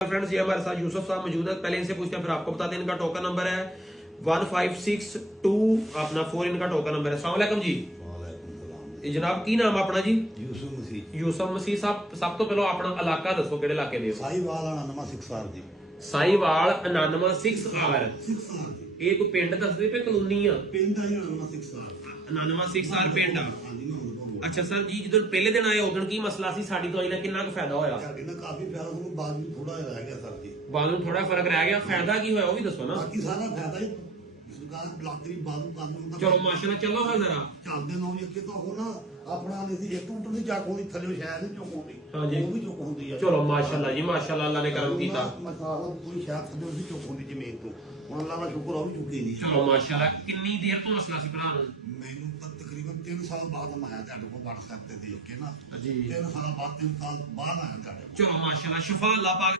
Friends ये हमारे साथ यूसुफ साहब मौजूद है, पहले इनसे पूछते हैं फिर आपको बताते हैं। इनका टोकन नंबर है 1562 अपना 4 इनका टोकन नंबर है। अस्सलाम वालेकुम जी। जनाब की नाम अपना जी? यूसुफ मसीह। यूसुफ मसीह साहब, सब तो पहले अपना इलाका दसो, किहड़े इलाके दे हो? साहिवाल अनानमा सिक्सार जी। साहिवाल अनानमा 6R। सिक्सार जी। ਇਹ ਕੋਈ ਪਿੰਡ ਦੱਸਦੇ ਪਏ ਕਲੋਨੀ ਆ? ਪਿੰਡ ਆ ਜੀ ਅਨਾनमा ਸਿक्सार। ਅਨਾनमा 6R ਪਿੰਡ ਆ। ਹਾਂਜੀ ਨਾ। ਅੱਛਾ ਸਰ ਜੀ, ਜਦੋਂ ਪਹਿਲੇ ਦਿਨ ਆਏ ਉਦੋਂ ਕੀ ਮਸਲਾ ਸੀ? ਸਾਡੀ ਦਵਾਈ ਨਾਲ ਕਿੰਨਾ ਕੁ ਫਾਇਦਾ ਹੋਇਆ? ਸਾਡੇ ਨਾਲ ਕਾਫੀ ਪਿਆਰ ਨੂੰ ਬਾਅਦ ਵਿੱਚ ਥੋੜਾ ਜਿਹਾ ਰਹਿ ਗਿਆ ਸਰ ਜੀ। ਬਾਅਦ ਨੂੰ ਥੋੜਾ ਫਰਕ ਰਹਿ ਗਿਆ, ਫਾਇਦਾ ਕੀ ਹੋਇਆ ਉਹ ਵੀ ਦੱਸੋ ਨਾ। ਬਾਕੀ ਸਾਰਾ ਫਾਇਦਾ ਹੀ ਸਰਕਾਰ ਬਲਾਤਰੀ ਬਾਦੂ ਕਾਨੂੰਨ ਦਾ ਚਲੋ ਮਾਸ਼ਾਅੱਲਾ, ਚੱਲੋ ਹਾਂ ਜਰਾ। ਚੱਲਦੇ ਨਾ ਅੱਗੇ ਤਾਂ ਉਹ ਨਾ ਆਪਣਾ ਨਹੀਂ ਸੀ ਇੱਕ ਟੁੱਟ ਦੀ ਚੱਕ ਹੁੰਦੀ ਥੱਲੇ ਸ਼ਾਇਦ ਨਹੀਂ ਚੁੱਕ ਹੁੰਦੀ। ਹਾਂਜੀ। ਉਹ ਵੀ ਚੁੱਕ ਹੁੰਦੀ ਆ। ਚਲੋ ਮਾਸ਼ਾਅੱਲਾ ਜੀ, ਮਾਸ਼ਾਅੱਲਾ, ਅੱਲਾ ਨੇ ਕਰਮ ਕੀਤਾ। ਮਸਾਲਾ ਕੋਈ ਸ਼ਾਇਦ ਥੱਲੇ ਉਹਦੀ ਚੁੱਕ ਹੁੰਦੀ ਜ਼ਮੀਨ ਤੋਂ। ਹੁਣ ਅੱਲਾ ਦਾ ਸ਼ੁਕਰ ਆ ਉਹ ਵੀ ਚੁੱਕੀ ਨਹੀਂ। ਚਲੋ ਮਾਸ਼ਾਅੱਲਾ। ਕਿੰਨੀ ਦੇਰ ਤੋਂ ਮਸਲਾ ਸੀ ਭਰਾ ਨੂੰ? ਮੈਨੂੰ ਤਾਂ ਤਕਰੀਬਨ 3 ਸਾਲ ਬਾਅਦ ਮੈਂ ਆਇਆ ਤੁਹਾਡੇ ਕੋਲ WhatsApp ਤੇ ਦੇਖ ਕੇ ਨਾ। ਜੀ। 3 ਸਾਲ ਬਾਅਦ 3 ਸਾਲ ਬਾਅਦ ਆਇਆ ਤੁਹਾਡੇ ਕੋਲ। ਚਲੋ ਮਾਸ਼ਾਅੱਲਾ, ਸ਼ਿਫਾ ਅੱਲਾ ਪਾਕ